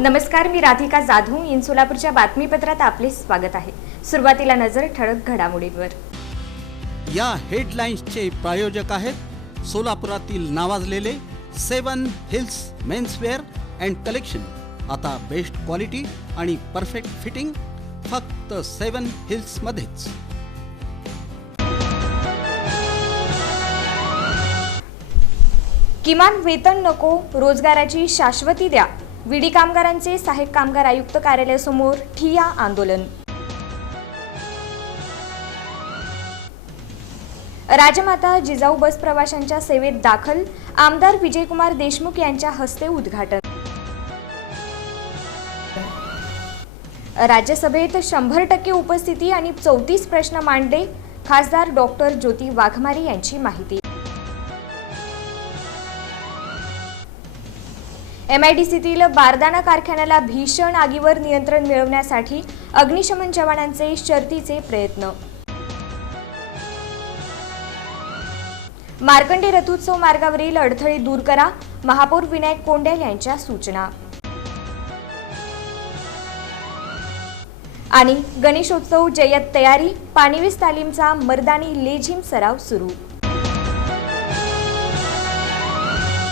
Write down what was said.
नमस्कार, मी राधिका जाधव. इन सोलापूरच्या बातमीपत्रात आपले स्वागत आहे. सुरुवातीला नजर ठळक घडामोडींवर. या हेडलाईन्सचे प्रायोजक आहेत सोलापुरातील नावाजलेले 7 हिल्स मेन्सवेअर अँड कलेक्शन. आता बेस्ट क्वालिटी आणि परफेक्ट फिटिंग फक्त 7 हिल्स मध्येच. किमान वेतन नको, रोजगाराची शाश्वती द्या. विडी कामगारांचे सहाय्यक कामगार आयुक्त कार्यालयासमोर ठिय्या आंदोलन. राजमाता जिजाऊ बस प्रवाशांच्या सेवेत दाखल, आमदार विजयकुमार देशमुख यांच्या हस्ते उद्घाटन. राज्यसभेत 100% उपस्थिती आणि 34 प्रश्न मांडले, खासदार डॉक्टर ज्योती वाघमारे यांची माहिती. MIDCतील बारदाना कारखान्याला भीषण आगीवर नियंत्रण मिळवण्यासाठी अग्निशमन जवानांचे शर्थीचे प्रयत्न. मार्कंडे रथोत्सव मार्गावरील अडथळे दूर करा, महापौर विनायक कोंड्याल यांच्या सूचना. आणि गणेशोत्सव जय्यत तयारी, पाणीवीस तालीमचा मर्दानी लेझिम सराव सुरू.